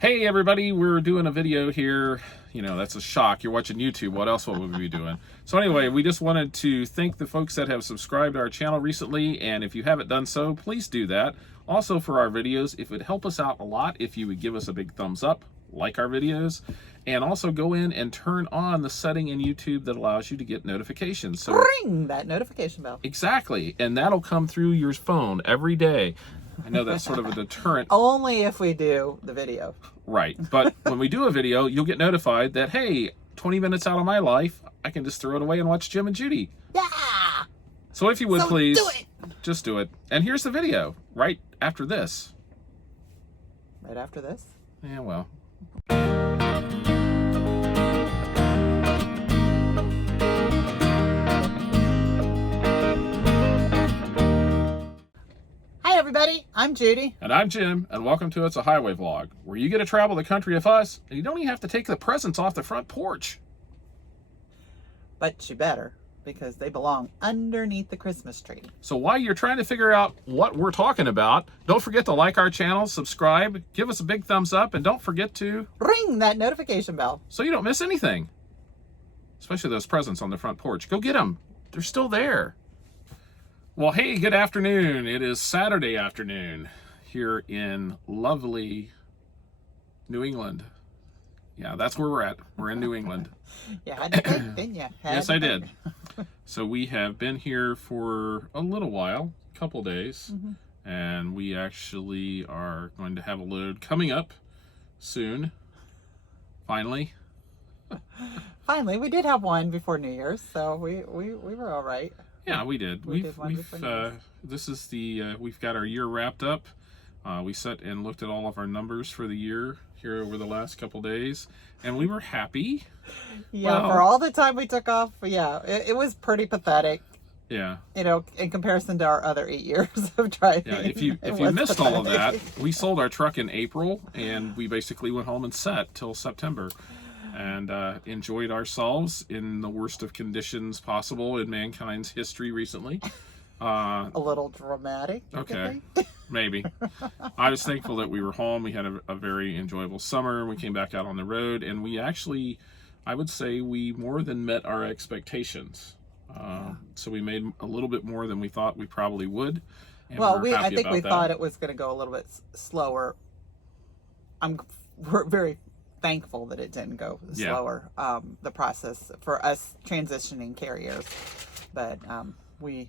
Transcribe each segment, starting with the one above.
Hey everybody, we're doing a video here. You know, that's a shock. You're watching YouTube. What else would we be doing? So anyway, we just wanted to thank the folks that have subscribed to our channel recently, and if you haven't done so, please do that. Also for our videos, it would help us out a lot if you would give us a big thumbs up, like our videos, and also go in and turn on the setting in YouTube that allows you to get notifications. So ring that notification bell. Exactly, and that'll come through your phone every day. I know that's sort of a deterrent. Only if we do the video. Right. But when we do a video, you'll get notified that, hey, 20 minutes out of my life, I can just throw it away and watch Jim and Judy. Yeah! So if you would, So please, do it. just do it. And here's the video right after this. Right after this? Yeah, well. Hi everybody, I'm Judy. And I'm Jim, and welcome to It's a Highway Vlog, where you get to travel the country with us, and you don't even have to take the presents off the front porch. But you better, because they belong underneath the Christmas tree. So while you're trying to figure out what we're talking about, don't forget to like our channel, subscribe, give us a big thumbs up, and don't forget to Ring that notification bell. so you don't miss anything. Especially those presents on the front porch. Go get them. They're still there. Well, hey, good afternoon. It is Saturday afternoon here in lovely New England. Yeah, that's where we're at. We're in New England. You had to think, didn't you? Yes, I did. So we have been here for a little while, a couple days, and we actually are going to have a load coming up soon. Finally. Finally, we did have one before New Year's, so we were all right. Yeah, we did. We did one before New Year's. This is the we've got our year wrapped up. We sat and looked at all of our numbers for the year here over the last couple days, and we were happy. Yeah, Well, for all the time we took off, yeah, it was pretty pathetic. Yeah. You know, in comparison to our other 8 years of driving. Yeah, if you It was missed all of that, pathetic. we sold our truck in April, and we basically went home and sat till September, and enjoyed ourselves in the worst of conditions possible in mankind's history recently. A little dramatic. you could Okay, think. maybe. I was thankful that we were home. We had a very enjoyable summer. We came back out on the road, and we actually, I would say, we more than met our expectations. So we made a little bit more than we thought we probably would. And Well, we're I happy think about we that. thought it was going to go a little bit slower. We're very thankful that it didn't go Yeah. slower. The process for us transitioning carriers, but we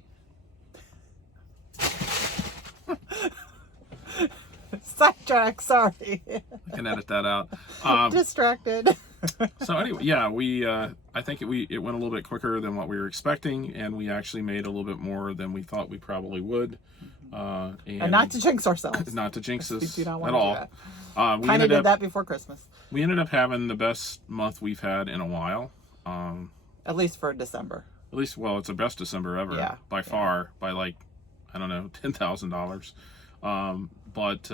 sidetrack. Sorry, I can edit that out. distracted. So anyway, yeah, we I think it went a little bit quicker than what we were expecting, and we actually made a little bit more than we thought we probably would. And not to jinx ourselves. not to jinx We us do not at want to do all. that. We Kind of ended did up that before Christmas, we ended up having the best month we've had in a while. at least for December. At least, well, it's the best December ever, Yeah, by far, by like, I don't know, $10,000. But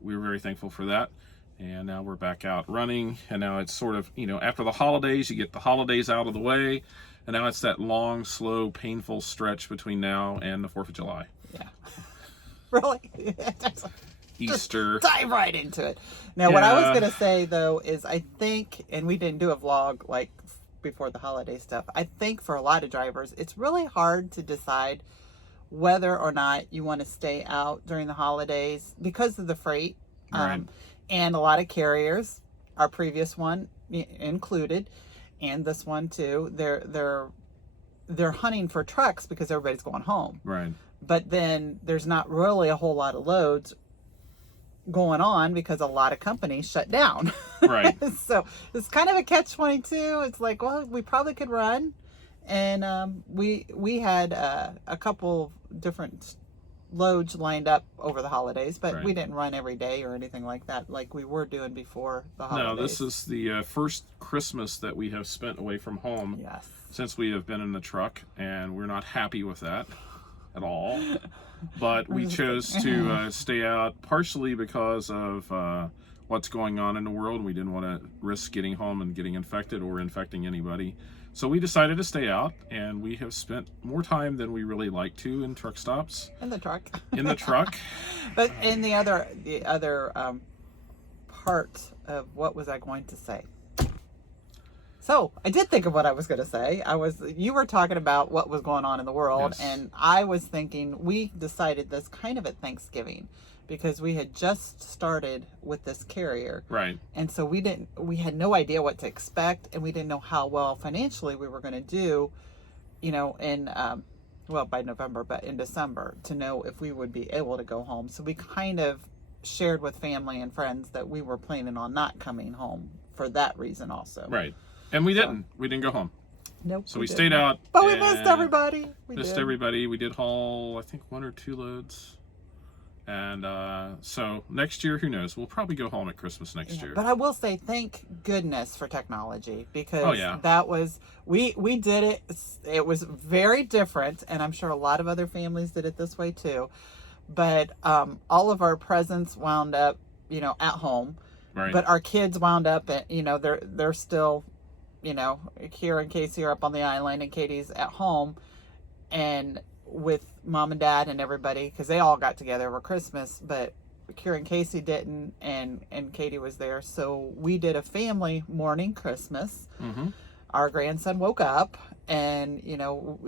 we were very thankful for that. And now we're back out running. And now it's sort of, you know, after the holidays, you get the holidays out of the way. And now it's that long, slow, painful stretch between now and the 4th of July. Yeah, really. Easter. Dive right into it. Now, what I was Yeah. going to say, though, is I think, and we didn't do a vlog like before the holiday stuff, I think for a lot of drivers, it's really hard to decide whether or not you want to stay out during the holidays because of the freight. Right. And a lot of carriers, our previous one included, and this one too, they're hunting for trucks because everybody's going home. Right. But then there's not really a whole lot of loads going on because a lot of companies shut down. Right. So it's kind of a catch-22. It's like, well, we probably could run, and we had a couple different loads lined up over the holidays, but Right. we didn't run every day or anything like that, like we were doing before the holidays. No, this is the first Christmas that we have spent away from home Yes. since we have been in the truck, and we're not happy with that at all. But we chose to stay out partially because of what's going on in the world. We didn't want to risk getting home and getting infected or infecting anybody. So we decided to stay out, and we have spent more time than we really like to in truck stops. In the truck. In the truck. But in the other heart of what was I going to say. So I did think of what I was going to say. You were talking about what was going on in the world, Yes. and I was thinking we decided this kind of at Thanksgiving because we had just started with this carrier. Right. And so we had no idea what to expect, and we didn't know how well financially we were going to do, in, by November, but in December, to know if we would be able to go home. So we kind of shared with family and friends that we were planning on not coming home for that reason also. Right. And we didn't. We didn't go home. Nope. So we stayed out. But we missed everybody. Missed everybody. We did haul, I think, 1 or 2 loads. And so next year, who knows? We'll probably go home at Christmas next year. But I will say, thank goodness for technology, because yeah. that was, we did it. It was very different, and I'm sure a lot of other families did it this way too. But all of our presents wound up, at home. Right. But our kids wound up at, they're still, Kira and Casey are up on the island, and Katie's at home, and with mom and dad and everybody, because they all got together over Christmas, but Kira and Casey didn't, and Katie was there. So we did a family morning Christmas. Mm-hmm. Our grandson woke up, and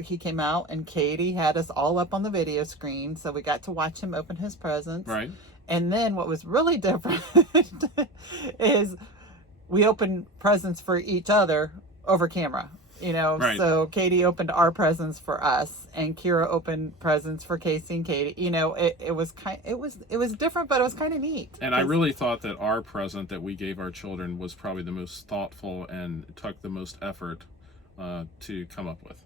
he came out, and Katie had us all up on the video screen, so we got to watch him open his presents. Right. And then what was really different is we opened presents for each other over camera. Right. So Katie opened our presents for us, and Kira opened presents for Casey and Katie. It was different, but it was kind of neat. And I really thought that our present that we gave our children was probably the most thoughtful and took the most effort to come up with.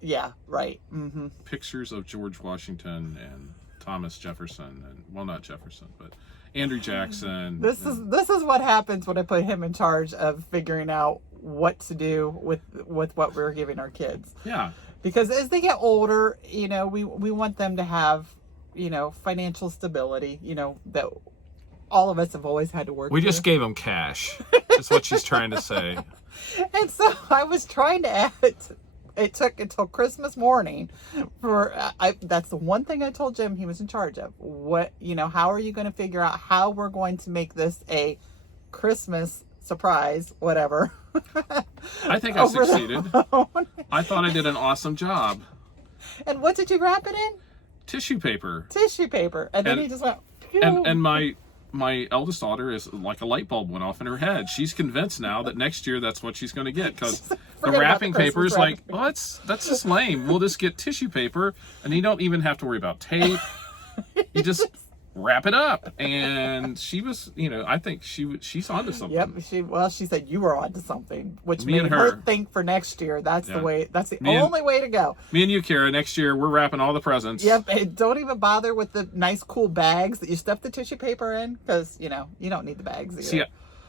Yeah, right. Mm-hmm. Pictures of George Washington and Thomas Jefferson, and well, not Jefferson, but Andrew Jackson. This is what happens when I put him in charge of figuring out what to do with what we're giving our kids. Yeah. Because as they get older, we want them to have, financial stability, that all of us have always had to work. We just gave them cash. That's what she's trying to say. And so I was trying to add, it took until Christmas morning for, that's the one thing I told Jim he was in charge of. How are you going to figure out how we're going to make this a Christmas surprise, whatever. I think I succeeded. I thought I did an awesome job. And what did you wrap it in? Tissue paper. Tissue paper. And then he just went, phew. And my eldest daughter is like a light bulb went off in her head. She's convinced now that next year that's what she's going to get, because the wrapping paper is like, oh, that's just lame. We'll just get tissue paper, and you don't even have to worry about tape. You just wrap it up. And she was, I think she's onto something. Yep. She said you were onto something, which Me made and her her think for next year that's Yeah. the way. That's the only way to go. Me and you, Kara, next year we're wrapping all the presents. Yep. And don't even bother with the nice, cool bags that you stuff the tissue paper in, because you don't need the bags either. See,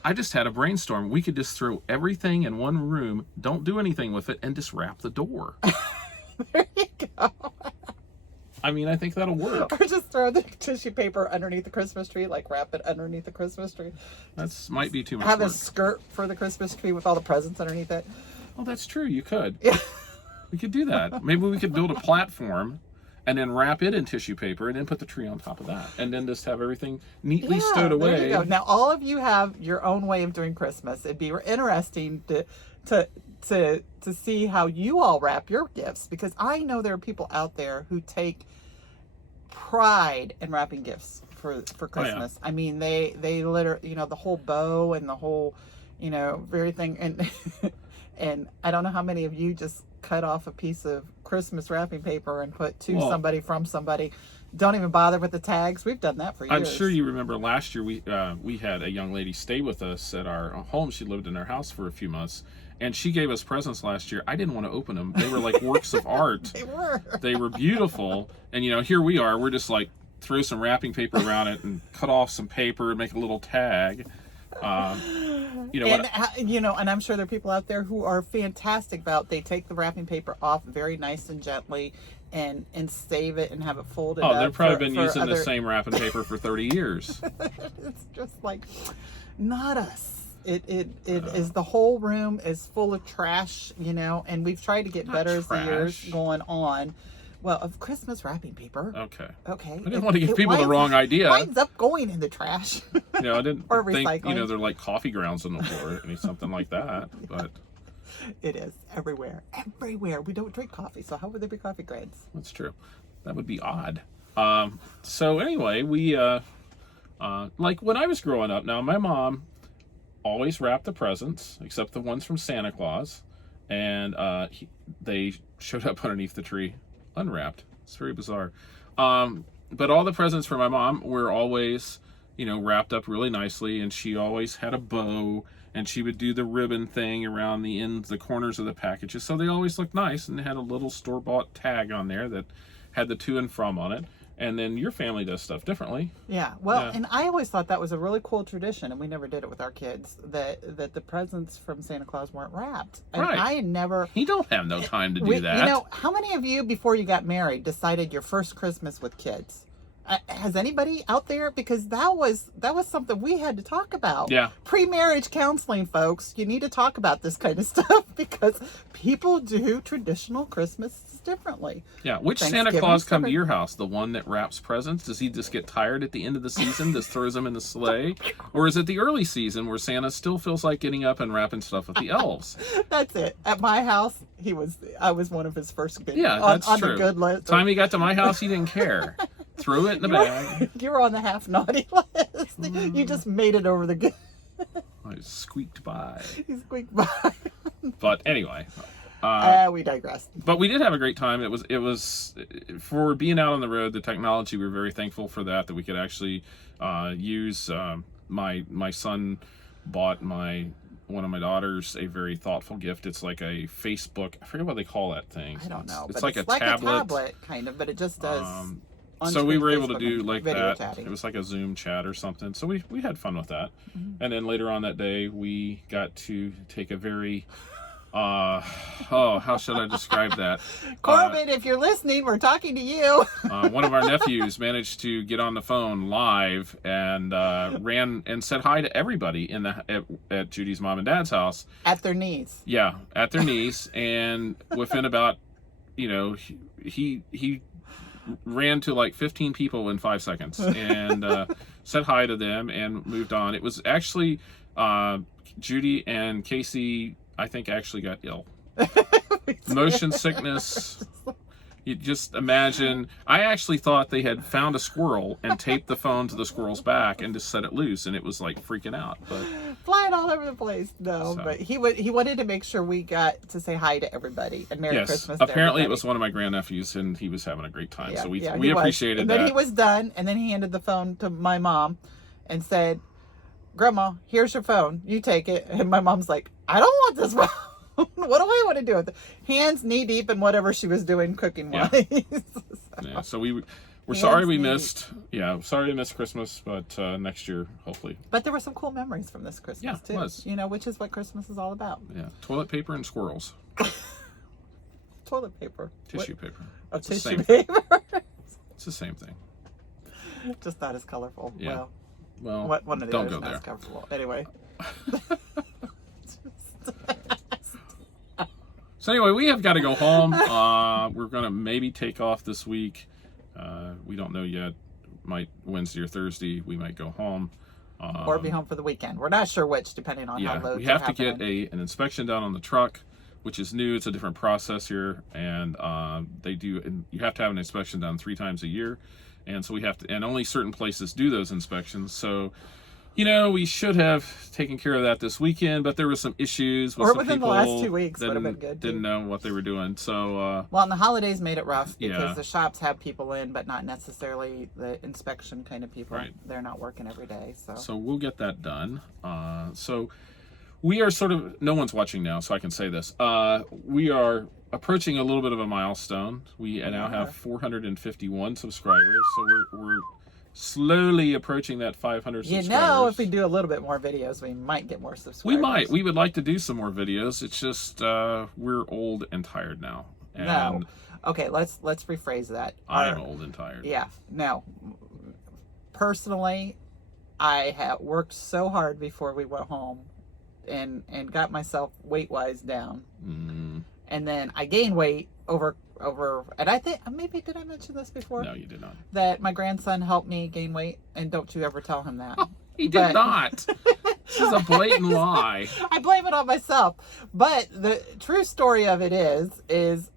I just had a brainstorm. We could just throw everything in one room, don't do anything with it, and just wrap the door. There you go. I mean, I think that'll work. Or just throw the tissue paper underneath the Christmas tree, like wrap it underneath the Christmas tree. That's might be too much Have work. a skirt for the Christmas tree with all the presents underneath it. Oh, that's true. You could. Yeah. We could do that. Maybe we could build a platform and then wrap it in tissue paper and then put the tree on top of that. And then just have everything neatly stowed away. There you go. Now, all of you have your own way of doing Christmas. It'd be interesting to see how you all wrap your gifts, because I know there are people out there who take pride in wrapping gifts for Christmas. I mean, they literally, the whole bow and the whole, everything. And I don't know how many of you just cut off a piece of Christmas wrapping paper and put to somebody from somebody. Don't even bother with the tags. We've done that for years. I'm sure you remember last year we had a young lady stay with us at our home. She lived in our house for a few months, and she gave us presents last year. I didn't want to open them. They were like works of art. They were. They were beautiful. And here we are. We're just like, throw some wrapping paper around it and cut off some paper and make a little tag. And I'm sure there are people out there who are fantastic about, they take the wrapping paper off very nice and gently and save it and have it folded up. They've probably been using the same wrapping paper for 30 years. It's just like, not us. It is, the whole room is full of trash, and we've tried to get Not better as the years trash. going on. Well, of Christmas wrapping paper. Okay. Okay. I didn't want to give people the wrong idea. Winds up going in the trash. You know, I didn't Or think, recycling. they're like coffee grounds on the floor or something like that. But It is everywhere. Everywhere. We don't drink coffee, so how would there be coffee grains? that's true. That would be odd. So anyway, we, like when I was growing up, now my mom always wrapped the presents, except the ones from Santa Claus. And they showed up underneath the tree unwrapped. It's very bizarre. But all the presents for my mom were always, wrapped up really nicely. And she always had a bow, and she would do the ribbon thing around the ends, the corners of the packages. So they always looked nice, and they had a little store-bought tag on there that had the to and from on it. And then your family does stuff differently. Yeah. Well, Yeah. and I always thought that was a really cool tradition, and we never did it with our kids, that the presents from Santa Claus weren't wrapped. And Right. I had never. You don't have no time to do that. How many of you before you got married decided your first Christmas with kids? Has anybody out there? Because that was something we had to talk about. Yeah. Pre-marriage counseling, folks. You need to talk about this kind of stuff because people do traditional Christmas differently. Yeah, which Santa Thanksgiving Claus come to different. your house? The one that wraps presents? Does he just get tired at the end of the season, just throws them in the sleigh? Or is it the early season where Santa still feels like getting up and wrapping stuff with the elves? That's it. At my house, I was one of his first big Yeah, on, that's on true. the good list. Time he got to my house, he didn't care. Threw it in the bag. You were on the half naughty list. You just made it over the good. I squeaked by. You squeaked by. But anyway, We digress. but we did have a great time. It was for being out on the road, the technology, we were very thankful for that we could actually use. My son bought one of my daughters a very thoughtful gift. It's like a Facebook, I forget what they call that thing. I don't know. It's but like it's a tablet. kind of, but it just does. So we on-screen were able to Facebook do and like video that. chatting. It was like a Zoom chat or something. So we had fun with that. And then later on that day, we got to take a very, how should I describe that? Corbin, if you're listening, we're talking to you. One of our nephews managed to get on the phone live and ran and said hi to everybody at Judy's mom and dad's house. At their knees. Yeah, at their knees, and within about, he ran to like 15 people in 5 seconds and said hi to them and moved on. It was actually Judy and Casey, I think, actually got ill. Motion sickness. You just imagine. I actually thought they had found a squirrel and taped the phone to the squirrel's back and just set it loose, and it was like freaking out. But Flying all over the place. No, So. but he wanted to make sure we got to say hi to everybody and Merry yes, Christmas to apparently it everybody. was one of my grandnephews, and he was having a great time. So we he was. appreciated and that. then he was done, and then he handed the phone to my mom and said, Grandma, here's your phone. You take it. And my mom's like, I don't want this phone. What do I want to do with it? Hands knee deep in whatever she was doing cooking Yeah. wise. Yeah, so we're Hands sorry we knee missed. Yeah, sorry we missed Christmas, but next year hopefully. But there were some cool memories from this Christmas Yeah, it too. was. Which is what Christmas is all about. Yeah, toilet paper and squirrels, Toilet paper. tissue paper. Oh, It's the tissue same. paper. It's the same thing. Just not as colorful. Yeah. Well, Well, one of the don't others go not there. as colorful. Anyway. So anyway, we have got to go home. We're gonna maybe take off this week. We don't know yet. Might Wednesday or Thursday. We might go home. Or be home for the weekend. We're not sure which, depending on how Yeah, loads we have are to get happening. an inspection done on the truck, which is new. It's a different process here, and you have to have an inspection done 3 times a year, and so we have to, and only certain places do those inspections. So, we should have taken care of that this weekend, but there were some issues with Or some within the people last 2 weeks that would have been good, too. didn't know what they were doing. So, Well, and the holidays made it rough because Yeah. the shops have people in, but not necessarily the inspection kind of people. Right. They're not working every day. so we'll get that done. So we are sort of, no one's watching now, so I can say this. We are approaching a little bit of a milestone. We now have 451 subscribers, so we're slowly approaching that 500 subscribers. If we do a little bit more videos, we might get more subscribers. We might. We would like to do some more videos. It's just we're old and tired now. And No. Okay, let's rephrase that. I'm old and tired. Yeah. No. Personally, I have worked so hard before we went home and got myself weight-wise down. Mm, And then I gained weight over, and I think, maybe, did I mention this before? No, you did not. That my grandson helped me gain weight, and don't you ever tell him that. He did not. This is a blatant lie. I blame it on myself. But the true story of it is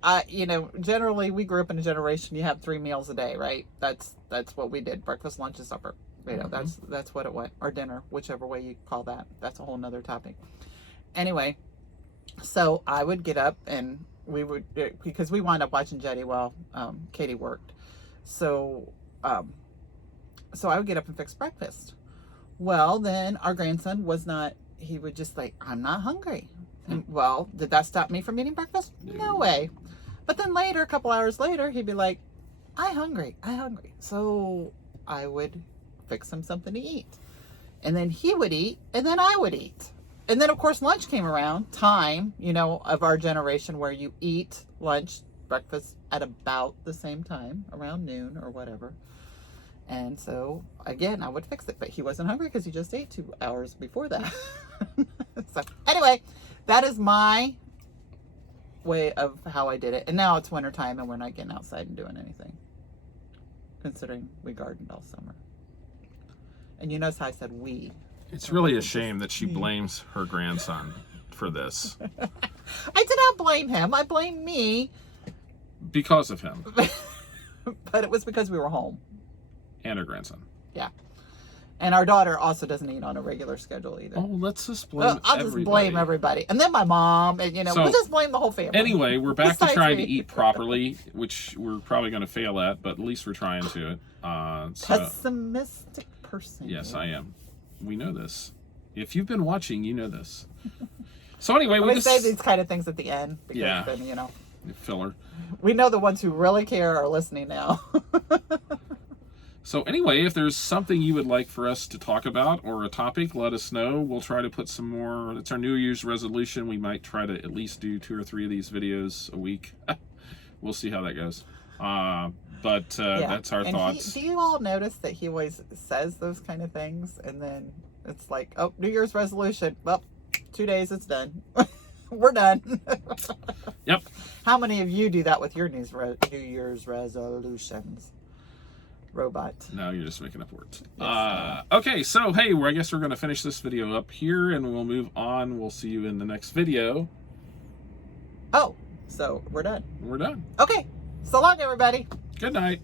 generally we grew up in a generation, you have 3 meals a day, right? That's what we did. Breakfast, lunch, and supper. That's what it was. Or dinner, whichever way you call that. That's a whole nother topic. Anyway, so I would get up and we would, because we wound up watching Jetty while Katie worked. So I would get up and fix breakfast. Well, then our grandson he would just like, I'm not hungry. And, well, did that stop me from eating breakfast? No way. But then later, a couple hours later, he'd be like, I'm hungry. So I would fix him something to eat. And then he would eat, and then I would eat. And then, of course, lunch came around, time, of our generation where you eat lunch, breakfast at about the same time, around noon or whatever. And so, again, I would fix it. But he wasn't hungry because he just ate 2 hours before that. So, anyway, that is my way of how I did it. And now it's wintertime and we're not getting outside and doing anything, considering we gardened all summer. And you notice how I said we. It's really a shame that she blames her grandson for this. I did not blame him. I blame me. Because of him. But it was because we were home. And her grandson. Yeah. And our daughter also doesn't eat on a regular schedule either. Oh, let's just blame I'll just blame everybody. And then my mom, and we'll just blame the whole family. Anyway, we're back to Besides trying me. to eat properly, which we're probably going to fail at, but at least we're trying to it. Pessimistic person. Yes, I am. We know this. If you've been watching, you know this. So anyway, we say these kind of things at the end because then, filler. we know the ones who really care are listening now. So anyway, if there's something you would like for us to talk about or a topic, let us know. We'll try to put some more. It's our New Year's resolution. We might try to at least do 2 or 3 of these videos a week. We'll see how that goes. But that's our thoughts. Do you all notice that he always says those kind of things, and then it's like, oh, New Year's resolution. Well, 2 days, it's done. We're done. Yep. How many of you do that with your New Year's resolutions? Robot. No, you're just making up words. Yes, okay, so hey, I guess we're going to finish this video up here, and we'll move on. We'll see you in the next video. Oh, so we're done. We're done. Okay. So long, everybody. Good night.